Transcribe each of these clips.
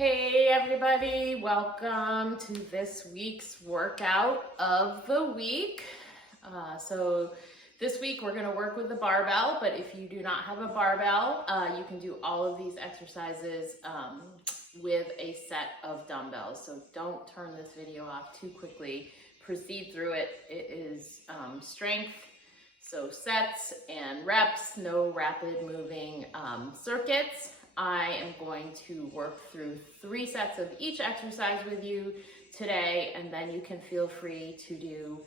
Hey everybody, welcome to this week's workout of the week. So this week we're going to work with the barbell, but if you do not have a barbell, you can do all of these exercises with a set of dumbbells. So don't turn this video off too quickly. Proceed through it. It is strength, so sets and reps, no rapid moving circuits. I am going to work through 3 sets of each exercise with you today, and then you can feel free to do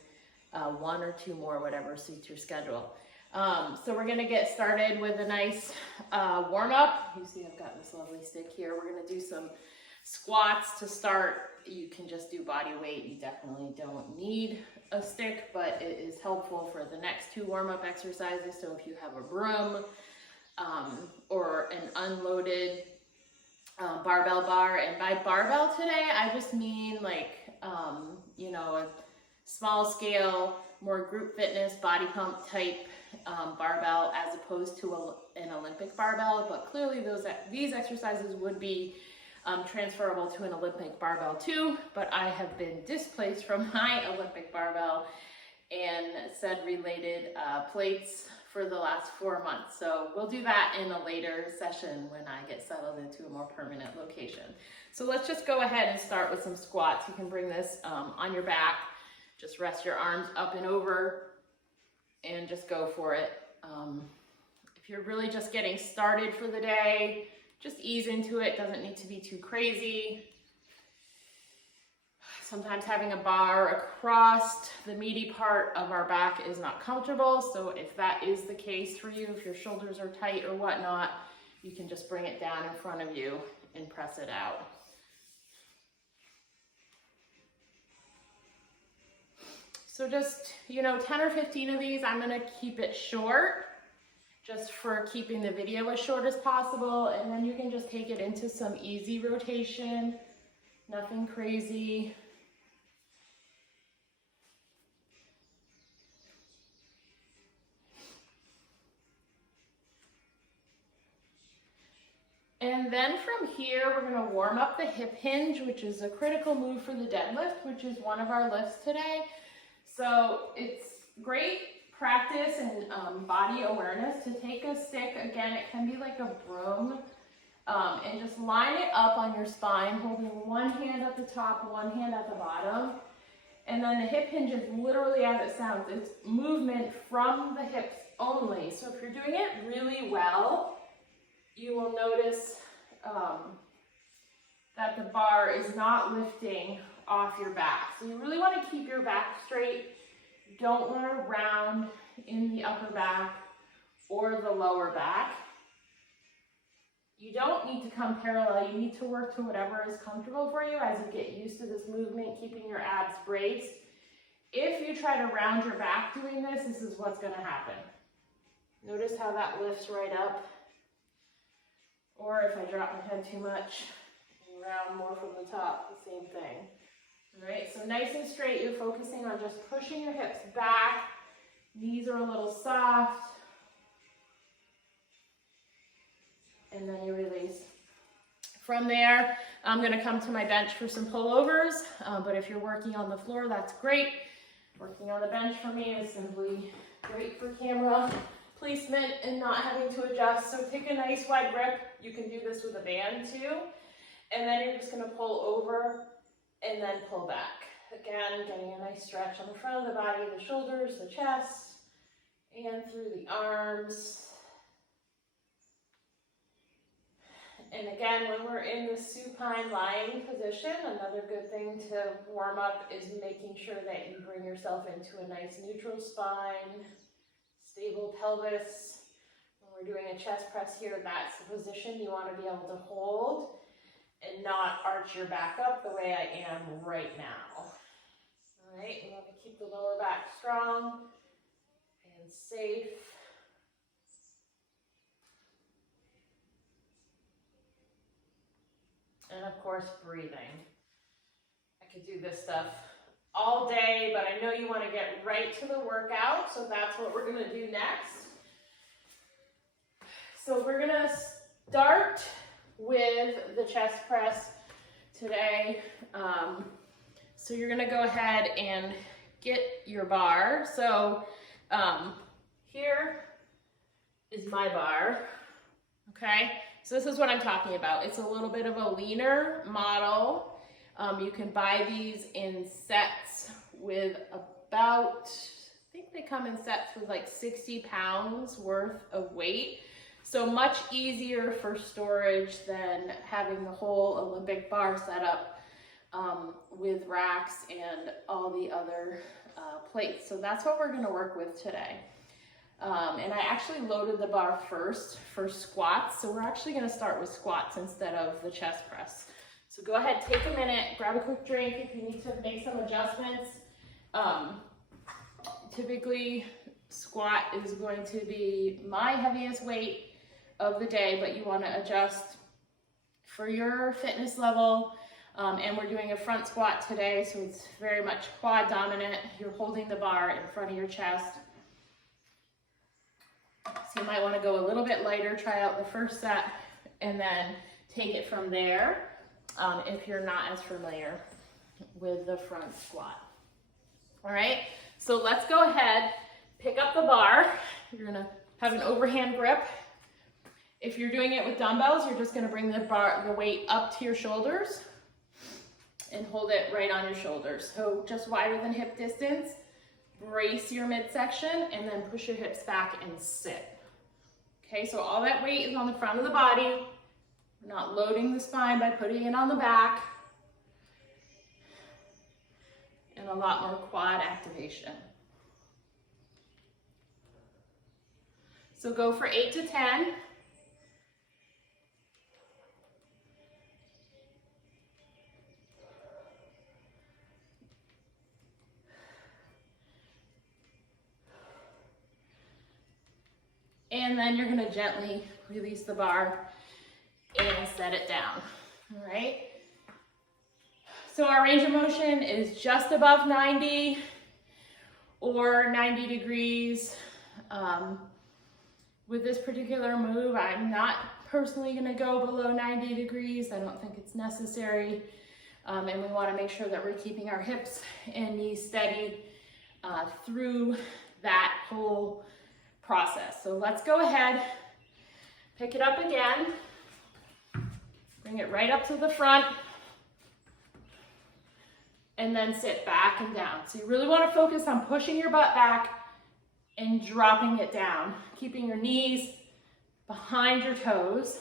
1 or 2 more, whatever suits your schedule. So we're gonna get started with a nice warm up. You see I've got this lovely stick here. We're gonna do some squats to start. You can just do body weight. You definitely don't need a stick, but it is helpful for the next 2 warm-up exercises. So if you have a broom, or an unloaded barbell bar, and by barbell today I just mean like you know, a small scale, more group fitness, body pump type barbell, as opposed to an Olympic barbell. But clearly these exercises would be transferable to an Olympic barbell too, but I have been displaced from my Olympic barbell and said related plates for the last 4 months. So we'll do that in a later session when I get settled into a more permanent location. So let's just go ahead and start with some squats. You can bring this on your back. Just rest your arms up and over and just go for it. If you're really just getting started for the day, just ease into it. Doesn't need to be too crazy. Sometimes having a bar across the meaty part of our back is not comfortable. So if that is the case for you, if your shoulders are tight or whatnot, you can just bring it down in front of you and press it out. So just, 10 or 15 of these. I'm gonna keep it short, just for keeping the video as short as possible. And then you can just take it into some easy rotation, nothing crazy. And then from here, we're gonna warm up the hip hinge, which is a critical move for the deadlift, which is one of our lifts today. So it's great practice and body awareness to take a stick. Again, it can be like a broom, and just line it up on your spine, holding one hand at the top, one hand at the bottom. And then the hip hinge is literally as it sounds. It's movement from the hips only. So if you're doing it really well, you will notice that the bar is not lifting off your back. So you really want to keep your back straight. You don't want to round in the upper back or the lower back. You don't need to come parallel. You need to work to whatever is comfortable for you as you get used to this movement, keeping your abs braced. If you try to round your back doing this, this is what's going to happen. Notice how that lifts right up. Or if I drop my head too much and round more from the top, the same thing. All right, so nice and straight, you're focusing on just pushing your hips back. Knees are a little soft. And then you release. From there, I'm gonna come to my bench for some pullovers, but if you're working on the floor, that's great. Working on the bench for me is simply great for camera placement and not having to adjust. So take a nice wide grip. You can do this with a band too. And then you're just gonna pull over and then pull back. Again, getting a nice stretch on the front of the body, the shoulders, the chest, and through the arms. And again, when we're in the supine lying position, another good thing to warm up is making sure that you bring yourself into a nice neutral spine, stable pelvis. When we're doing a chest press here, that's the position you want to be able to hold and not arch your back up the way I am right now. All right, we want to keep the lower back strong and safe. And of course, breathing. I could do this stuff all day, but I know you want to get right to the workout, so that's what we're going to do next. So we're going to start with the chest press today. So you're gonna go ahead and get your bar. So here is my bar, okay? So this is what I'm talking about. It's a little bit of a leaner model. You can buy these in sets with about, I think they come in sets with like 60 pounds worth of weight. So much easier for storage than having the whole Olympic bar set up with racks and all the other plates. So that's what we're gonna work with today. And I actually loaded the bar first for squats. So we're actually gonna start with squats instead of the chest press. So go ahead, take a minute, grab a quick drink if you need to make some adjustments. Typically, squat is going to be my heaviest weight of the day, but you wanna adjust for your fitness level. And we're doing a front squat today, so it's very much quad dominant. You're holding the bar in front of your chest. So you might want to go a little bit lighter, try out the first set, and then take it from there if you're not as familiar with the front squat. All right, so let's go ahead, pick up the bar. You're gonna have an overhand grip. If you're doing it with dumbbells, you're just gonna bring the weight up to your shoulders and hold it right on your shoulders. So just wider than hip distance, brace your midsection, and then push your hips back and sit. Okay, so all that weight is on the front of the body. We're not loading the spine by putting it on the back. And a lot more quad activation. So go for 8 to 10. And then you're gonna gently release the bar and set it down, all right? So our range of motion is just above 90 or 90 degrees. With this particular move, I'm not personally gonna go below 90 degrees. I don't think it's necessary. And we wanna make sure that we're keeping our hips and knees steady through that whole process. So let's go ahead, pick it up again, bring it right up to the front, and then sit back and down. So you really want to focus on pushing your butt back and dropping it down, keeping your knees behind your toes.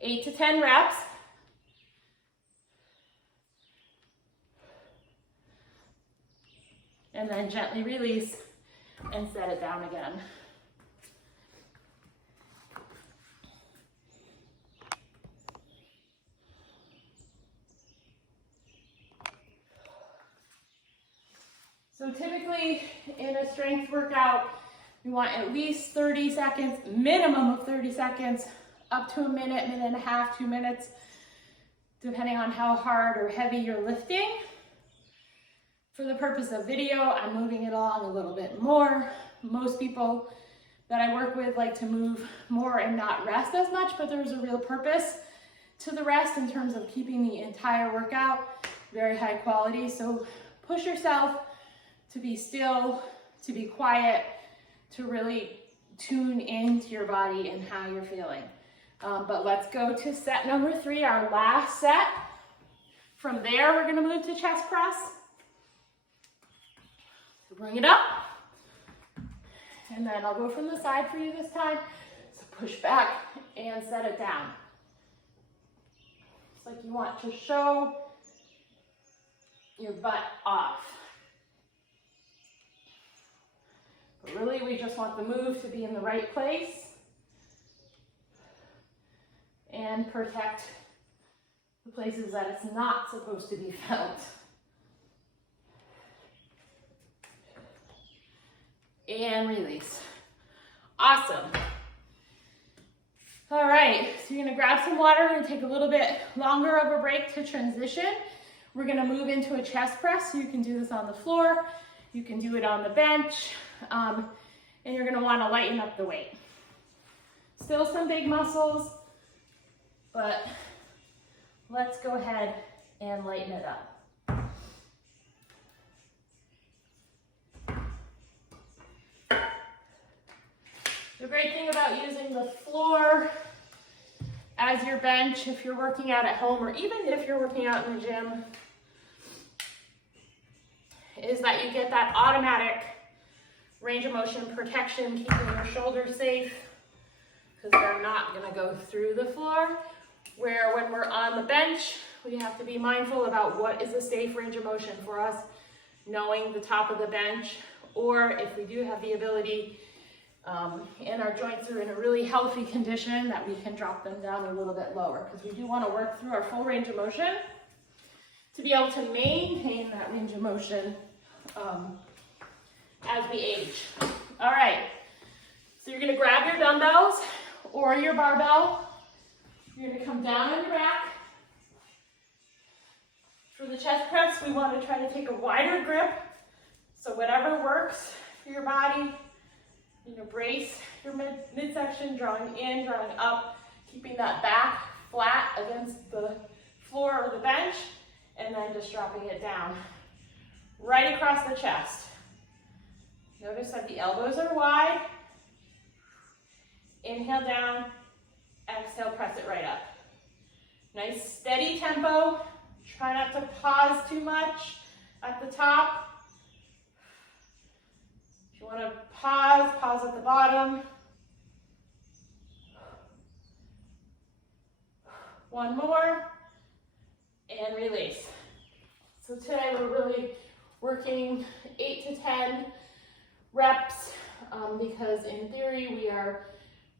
Eight to 10 reps. And then gently release and set it down again. So typically in a strength workout, you want at least 30 seconds, minimum of 30 seconds, up to a minute, minute and a half, 2 minutes, depending on how hard or heavy you're lifting. For the purpose of video, I'm moving it along a little bit more. Most people that I work with like to move more and not rest as much, but there's a real purpose to the rest in terms of keeping the entire workout very high quality. So push yourself to be still, to be quiet, to really tune into your body and how you're feeling. But let's go to set number 3, our last set. From there, we're gonna move to chest press. So bring it up, and then I'll go from the side for you this time. So push back and set it down. It's like you want to show your butt off. But really, we just want the move to be in the right place and protect the places that it's not supposed to be felt. And release. Awesome. All right, so you're gonna grab some water and take a little bit longer of a break to transition. We're gonna move into a chest press. So you can do this on the floor, you can do it on the bench. and you're gonna wanna lighten up the weight. Still some big muscles, but let's go ahead and lighten it up. The great thing about using the floor as your bench, if you're working out at home or even if you're working out in the gym, is that you get that automatic range of motion protection, keeping your shoulders safe, because they're not gonna go through the floor. Where when we're on the bench, we have to be mindful about what is a safe range of motion for us, knowing the top of the bench, or if we do have the ability and our joints are in a really healthy condition, that we can drop them down a little bit lower, because we do want to work through our full range of motion to be able to maintain that range of motion as we age. All right, so you're going to grab your dumbbells or your barbell. You're going to come down on your back. For the chest press, we want to try to take a wider grip, so whatever works for your body. You know, brace your midsection, drawing in, drawing up, keeping that back flat against the floor or the bench, and then just dropping it down right across the chest. Notice that the elbows are wide. Inhale down, exhale, press it right up. Nice steady tempo. Try not to pause too much at the top. If you want to pause at the bottom. One more, and release. So today we're really working 8 to 10 reps because in theory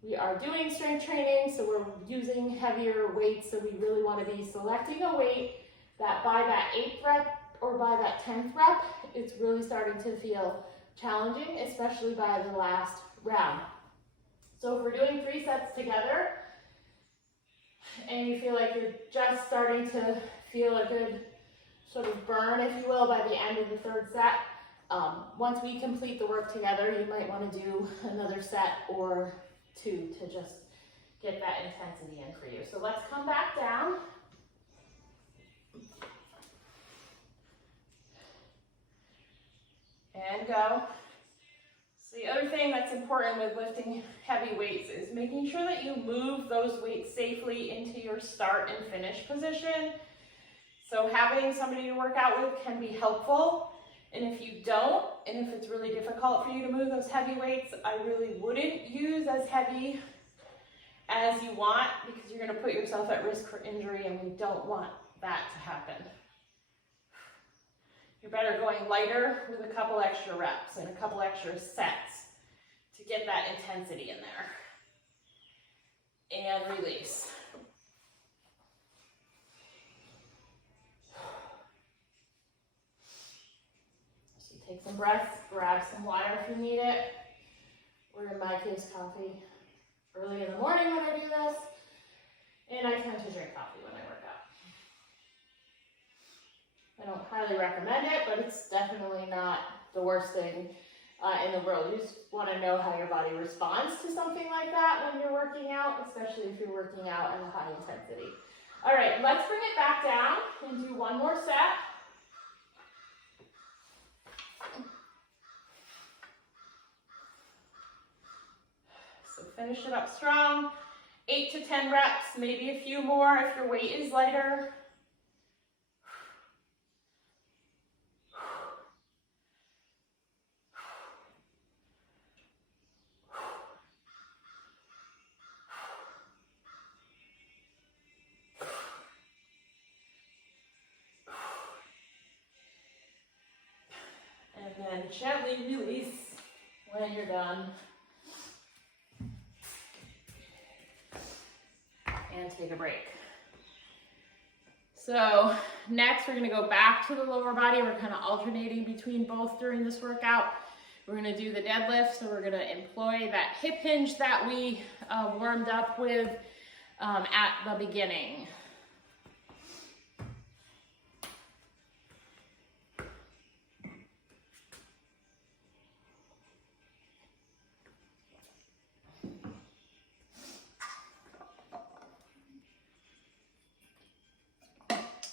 we are doing strength training, so we're using heavier weights, so we really want to be selecting a weight that by that 8th rep or by that 10th rep, it's really starting to feel challenging, especially by the last round. So if we're doing 3 sets together and you feel like you're just starting to feel a good sort of burn, if you will, by the end of the 3rd set, once we complete the work together, you might want to do another set or 2 to just get that intensity in for you. So let's come back down. And go. So the other thing that's important with lifting heavy weights is making sure that you move those weights safely into your start and finish position. So having somebody to work out with can be helpful. And if you don't, and if it's really difficult for you to move those heavy weights, I really wouldn't use as heavy as you want, because you're going to put yourself at risk for injury, and we don't want that to happen. You're better going lighter with a couple extra reps and a couple extra sets to get that intensity in there. And release. So take some breaths, grab some water if you need it, or in my case, coffee. Early in the morning when I do this, and I tend to drink coffee when I work out. I don't highly recommend it, but it's definitely not the worst thing in the world. You just want to know how your body responds to something like that when you're working out, especially if you're working out at a high intensity. All right, let's bring it back down and do one more set. So finish it up strong. 8 to 10 reps, maybe a few more if your weight is lighter. And then gently release when you're done. And take a break. So next we're going to go back to the lower body. We're kind of alternating between both during this workout. We're going to do the deadlift, so we're going to employ that hip hinge that we warmed up with at the beginning.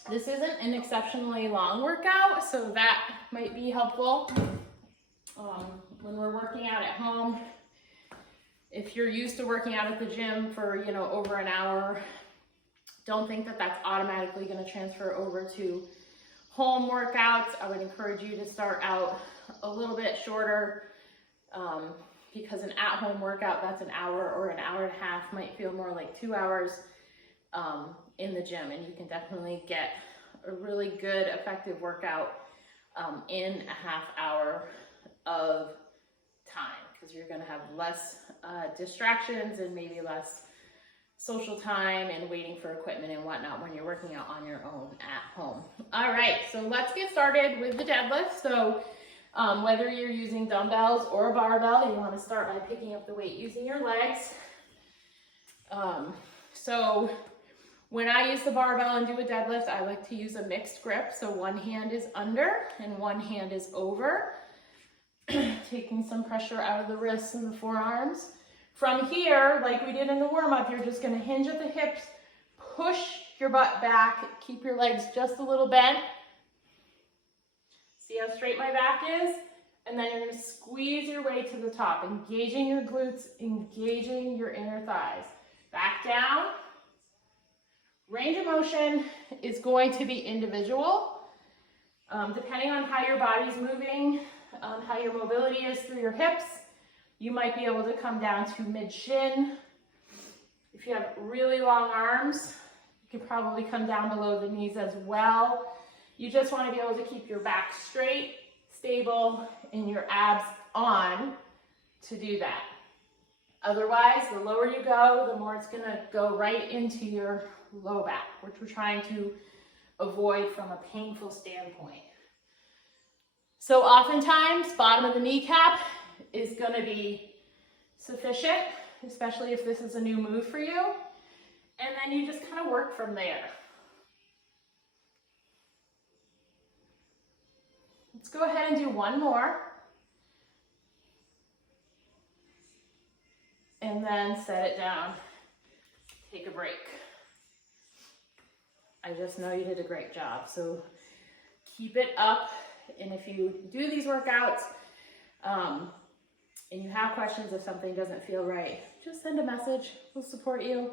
This isn't an exceptionally long workout, so that might be helpful when we're working out at home. If you're used to working out at the gym for, you know, over an hour, don't think that that's automatically going to transfer over to home workouts. I would encourage you to start out a little bit shorter, because an at-home workout that's an hour or an hour and a half might feel more like 2 hours in the gym, and you can definitely get a really good effective workout in a half hour of time, because you're going to have less distractions and maybe less social time and waiting for equipment and whatnot when you're working out on your own at home. All right, so let's get started with the deadlift. So whether you're using dumbbells or a barbell, you want to start by picking up the weight using your legs. So when I use the barbell and do a deadlift, I like to use a mixed grip. So one hand is under and one hand is over, taking some pressure out of the wrists and the forearms. From here, like we did in the warm-up, you're just going to hinge at the hips, push your butt back, keep your legs just a little bent. See how straight my back is? And then you're going to squeeze your way to the top, engaging your glutes, engaging your inner thighs. Back down. Range of motion is going to be individual, depending on how your body's moving, how your mobility is through your hips. You might be able to come down to mid-shin. If you have really long arms, you can probably come down below the knees as well. You just want to be able to keep your back straight, stable, and your abs on to do that. Otherwise, the lower you go, the more it's going to go right into your low back, which we're trying to avoid from a painful standpoint. So oftentimes, bottom of the kneecap is going to be sufficient, especially if this is a new move for you. And then you just kind of work from there. Let's go ahead and do one more. And then set it down. Take a break. I just know you did a great job. So keep it up. And if you do these workouts, and you have questions if something doesn't feel right, just send a message. We'll support you.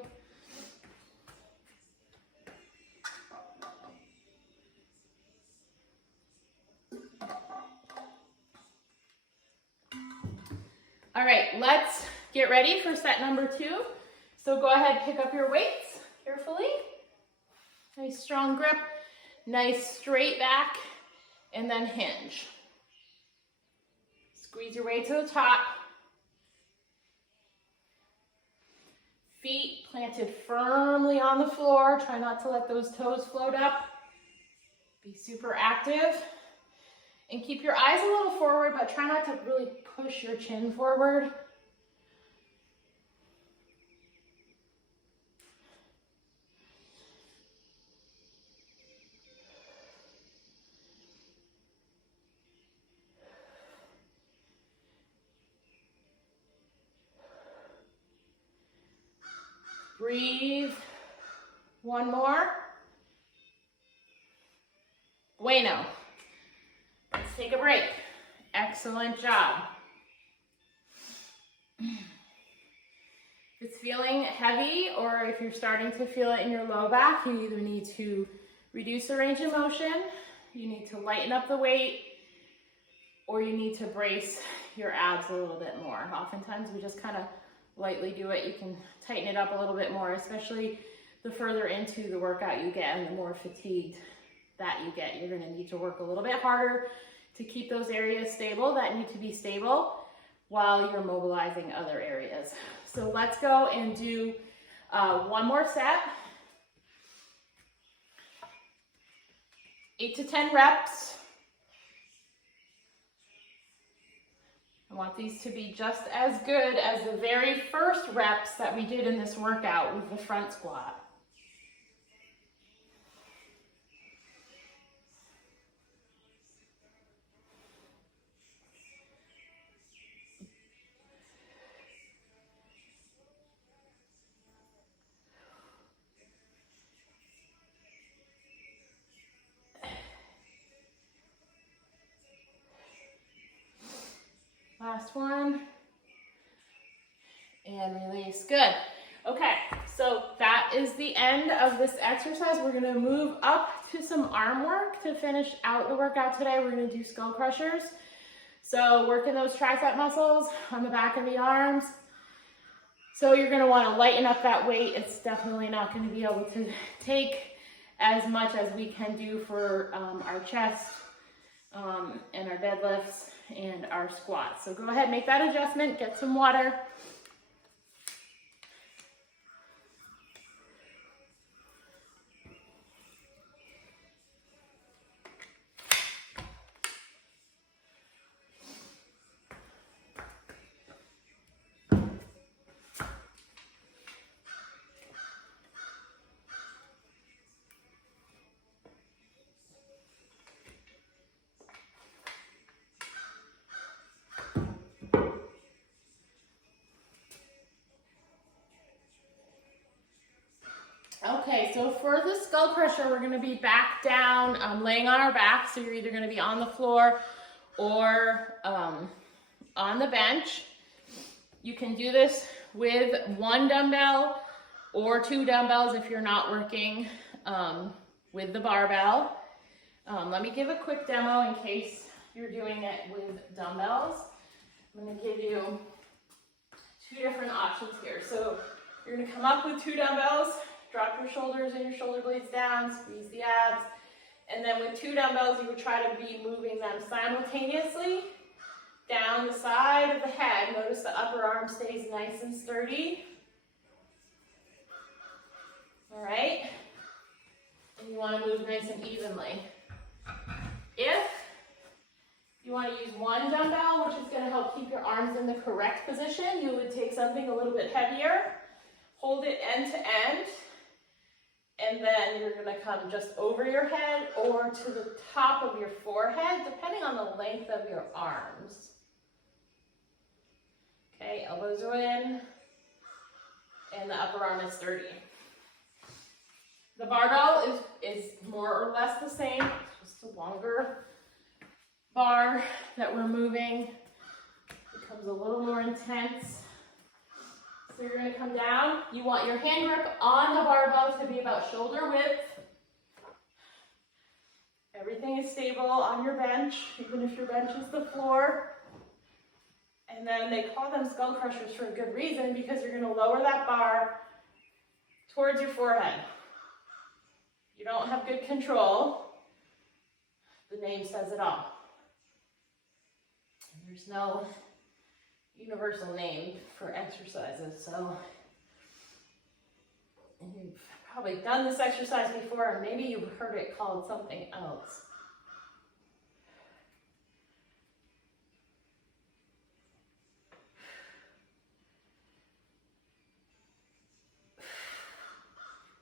All right, let's get ready for set number 2. So go ahead, pick up your weights carefully. Nice strong grip, nice straight back, and then hinge. Squeeze your way to the top. Feet planted firmly on the floor. Try not to let those toes float up. Be super active. And keep your eyes a little forward, but try not to really push your chin forward. Breathe. One more. Bueno. Let's take a break. Excellent job. If it's feeling heavy or if you're starting to feel it in your low back, you either need to reduce the range of motion, you need to lighten up the weight, or you need to brace your abs a little bit more. Oftentimes we just kind of lightly do it. You can tighten it up a little bit more, especially the further into the workout you get and the more fatigued that you get. You're going to need to work a little bit harder to keep those areas stable that need to be stable while you're mobilizing other areas. So let's go and do one more set. 8 to 10 reps. I want these to be just as good as the very first reps that we did in this workout with the front squat. Last one. And release. Good. Okay, so that is the end of this exercise. We're gonna move up to some arm work to finish out the workout today. We're gonna do skull crushers. So working those tricep muscles on the back of the arms. So you're gonna wanna lighten up that weight. It's definitely not gonna be able to take as much as we can do for our chest and our deadlifts and our squats. So go ahead, make that adjustment, get some water. Okay, so for the skull crusher, we're gonna be back down, laying on our back. So you're either gonna be on the floor or on the bench. You can do this with one dumbbell or two dumbbells if you're not working with the barbell. Let me give a quick demo in case you're doing it with dumbbells. I'm gonna give you two different options here. So you're gonna come up with two dumbbells, drop your shoulders and your shoulder blades down, squeeze the abs. And then with two dumbbells, you would try to be moving them simultaneously down the side of the head. Notice the upper arm stays nice and sturdy. All right. And you want to move nice and evenly. If you want to use one dumbbell, which is going to help keep your arms in the correct position, you would take something a little bit heavier, hold it end to end, and then you're gonna come just over your head or to the top of your forehead, depending on the length of your arms. Okay, elbows are in, and the upper arm is sturdy. The barbell is more or less the same, it's just a longer bar that we're moving. It becomes a little more intense. So you're going to come down. You want your hand grip on the barbell to be about shoulder width. Everything is stable on your bench, even if your bench is the floor. And then they call them skull crushers for a good reason, because you're going to lower that bar towards your forehead. You don't have good control. The name says it all. There's no universal name for exercises, so you've probably done this exercise before, and maybe you've heard it called something else.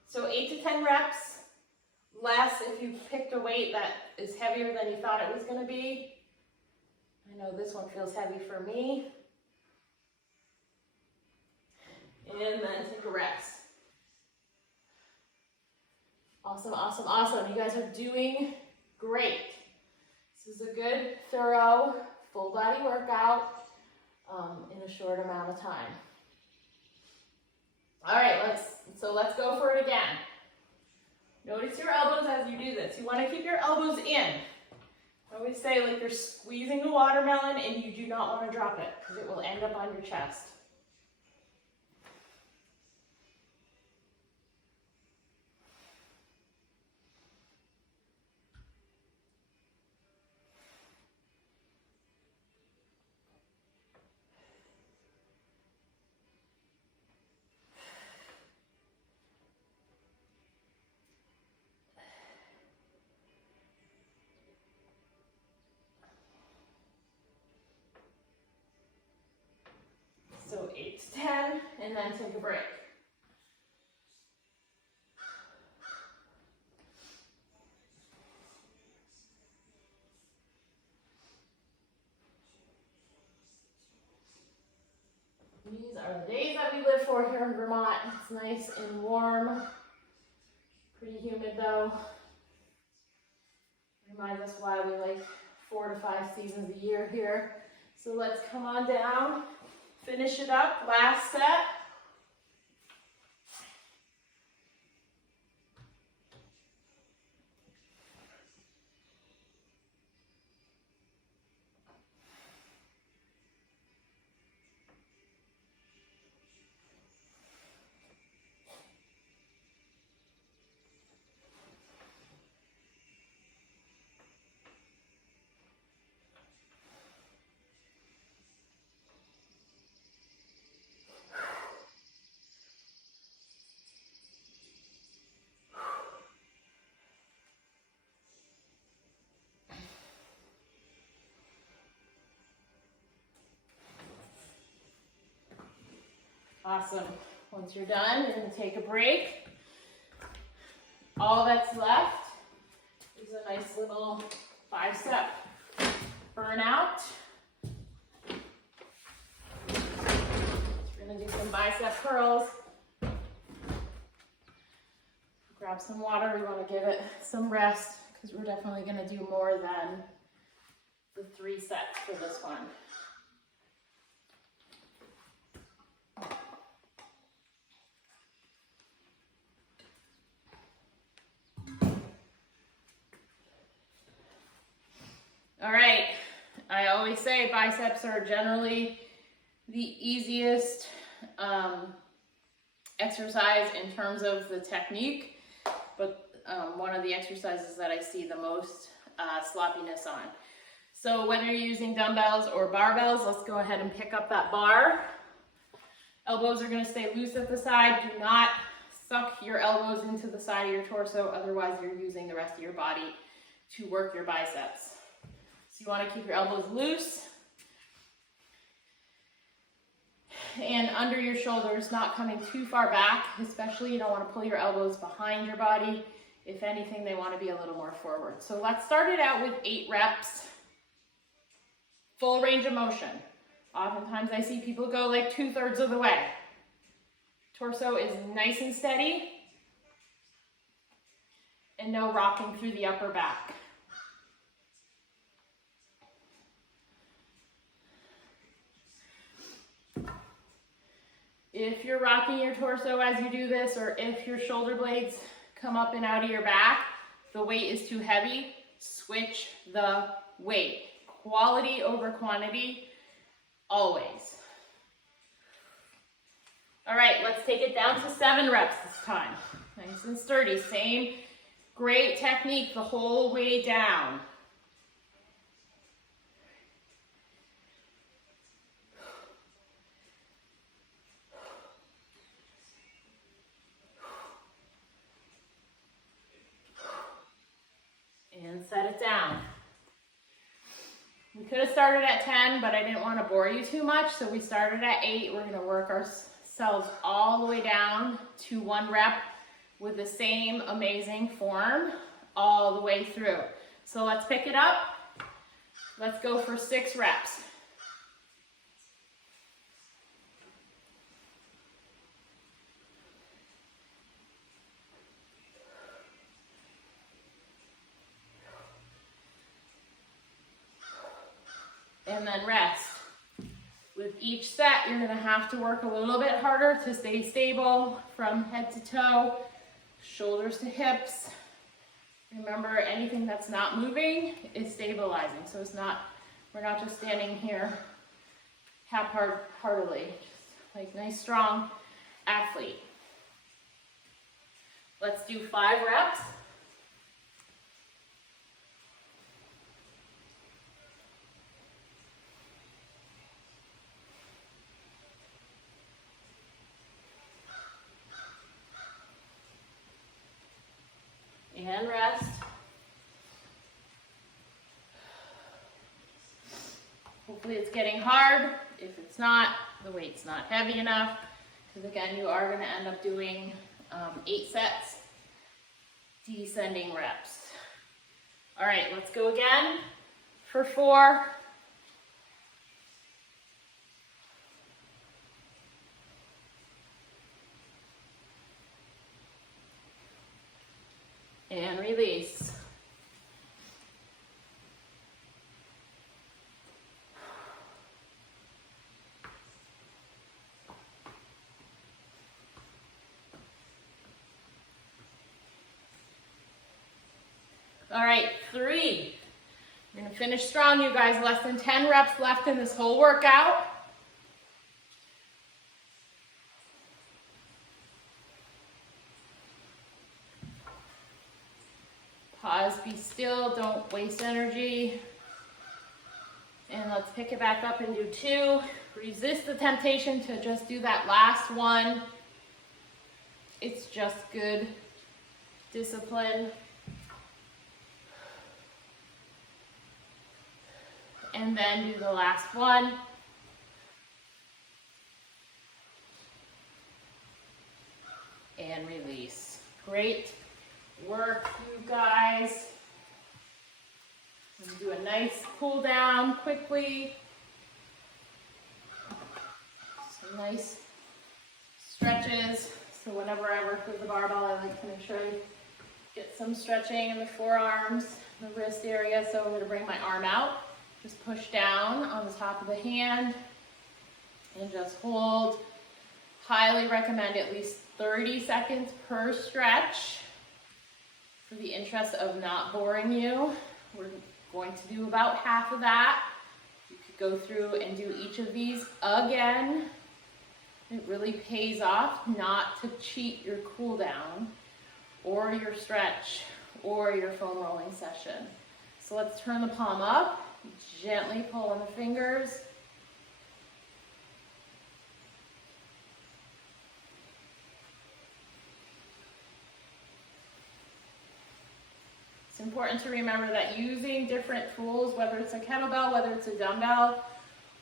So 8 to 10 reps, less if you picked a weight that is heavier than you thought it was going to be. I know this one feels heavy for me. And then take a rest. Awesome, awesome, awesome. You guys are doing great. This is a good, thorough, full body workout in a short amount of time. All right, let's go for it again. Notice your elbows as you do this. You want to keep your elbows in. I always say like you're squeezing a watermelon, and you do not want to drop it because it will end up on your chest. So 8 to 10, and then take a break. These are the days that we live for here in Vermont. It's nice and warm. Pretty humid though. Reminds us why we like 4 to 5 seasons a year here. So let's come on down, finish it up, last set. Awesome. Once you're done, you're going to take a break. All that's left is a nice little 5-step burnout. We're going to do some bicep curls. Grab some water. We want to give it some rest because we're definitely going to do more than the 3 sets for this one. All right, I always say biceps are generally the easiest exercise in terms of the technique, but one of the exercises that I see the most sloppiness on. So whether you're using dumbbells or barbells, let's go ahead and pick up that bar. Elbows are going to stay loose at the side. Do not suck your elbows into the side of your torso, otherwise you're using the rest of your body to work your biceps. You want to keep your elbows loose and under your shoulders, not coming too far back, especially you don't want to pull your elbows behind your body. If anything, they want to be a little more forward. So let's start it out with 8 reps, full range of motion. Oftentimes I see people go like 2/3 of the way. Torso is nice and steady and no rocking through the upper back. If you're rocking your torso as you do this, or if your shoulder blades come up and out of your back, the weight is too heavy, switch the weight. Quality over quantity, always. All right, let's take it down to 7 reps this time. Nice and sturdy, same great technique the whole way down. And set it down. We could have started at 10, but I didn't want to bore you too much, so we started at 8. We're going to work ourselves all the way down to 1 rep with the same amazing form all the way through. So let's pick it up. Let's go for 6 reps. And then rest. With each set, you're going to have to work a little bit harder to stay stable from head to toe, shoulders to hips. Remember, anything that's not moving is stabilizing. So we're not just standing here half-heartedly, just like nice, strong athlete. Let's do 5 reps. And rest. Hopefully it's getting hard. If it's not, the weight's not heavy enough, because again, you are going to end up doing 8 sets, descending reps. All right, let's go again for 4. And release. All right, 3. We're gonna finish strong, you guys. Less than 10 reps left in this whole workout. Pause, be still, don't waste energy. And let's pick it back up and do 2. Resist the temptation to just do that last one. It's just good discipline. And then do the last one. And release. Great work, you guys. Do a nice cool down quickly. Some nice stretches. So whenever I work with the barbell, I like to make sure I get some stretching in the forearms, the wrist area. So I'm going to bring my arm out. Just push down on the top of the hand and just hold. Highly recommend at least 30 seconds per stretch. For the interest of not boring you, we're going to do about half of that. You could go through and do each of these again. It really pays off not to cheat your cool down or your stretch or your foam rolling session. So let's turn the palm up, gently pull on the fingers. It's important to remember that using different tools, whether it's a kettlebell, whether it's a dumbbell,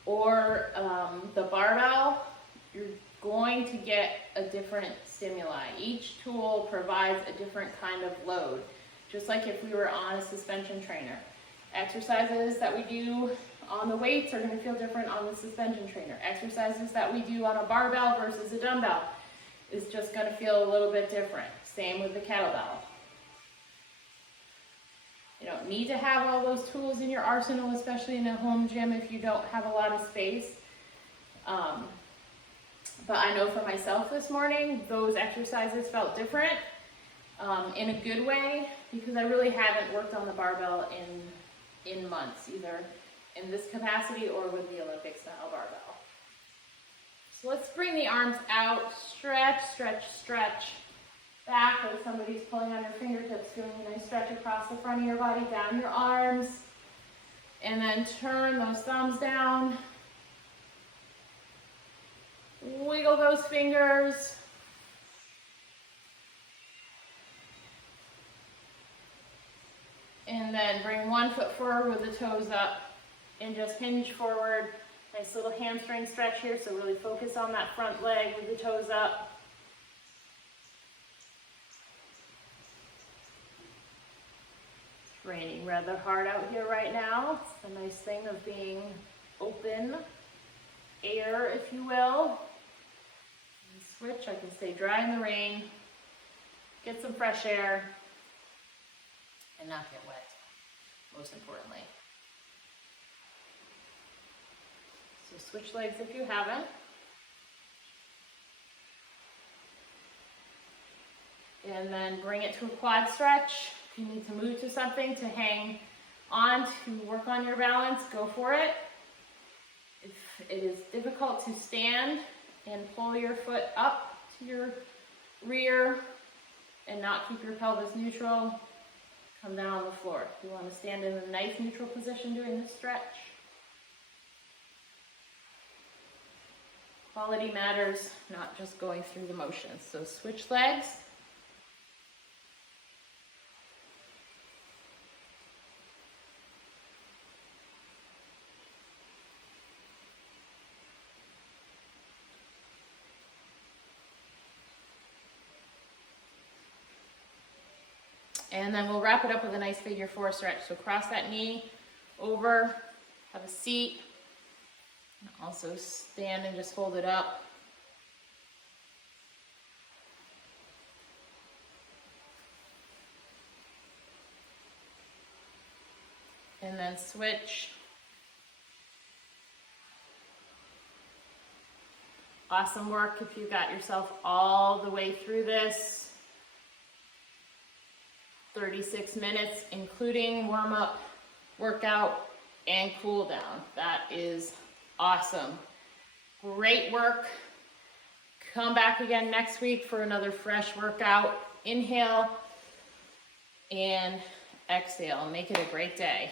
or the barbell, you're going to get a different stimuli. Each tool provides a different kind of load, just like if we were on a suspension trainer. Exercises that we do on the weights are going to feel different on the suspension trainer. Exercises that we do on a barbell versus a dumbbell is just going to feel a little bit different. Same with the kettlebell. You don't need to have all those tools in your arsenal, especially in a home gym if you don't have a lot of space. But I know for myself this morning, those exercises felt different in a good way because I really haven't worked on the barbell in months, either in this capacity or with the Olympic style barbell. So let's bring the arms out, stretch, stretch, stretch. Back, like somebody's pulling on your fingertips, doing a nice stretch across the front of your body, down your arms, and then turn those thumbs down. Wiggle those fingers. And then bring one foot forward with the toes up and just hinge forward. Nice little hamstring stretch here, so really focus on that front leg with the toes up. Raining rather hard out here right now. It's the nice thing of being open air, if you will. And switch, I can stay dry in the rain, get some fresh air, and not get wet, most importantly. So switch legs if you haven't. And then bring it to a quad stretch. If you need to move to something to hang on to work on your balance, go for it. If it is difficult to stand and pull your foot up to your rear and not keep your pelvis neutral, come down on the floor. You want to stand in a nice neutral position during this stretch. Quality matters, not just going through the motions. So switch legs. And then we'll wrap it up with a nice figure 4 stretch. So cross that knee over, have a seat, and also stand and just hold it up. And then switch. Awesome work if you got yourself all the way through this. 36 minutes, including warm-up, workout, and cool down. That is awesome. Great work. Come back again next week for another fresh workout. Inhale and exhale. Make it a great day.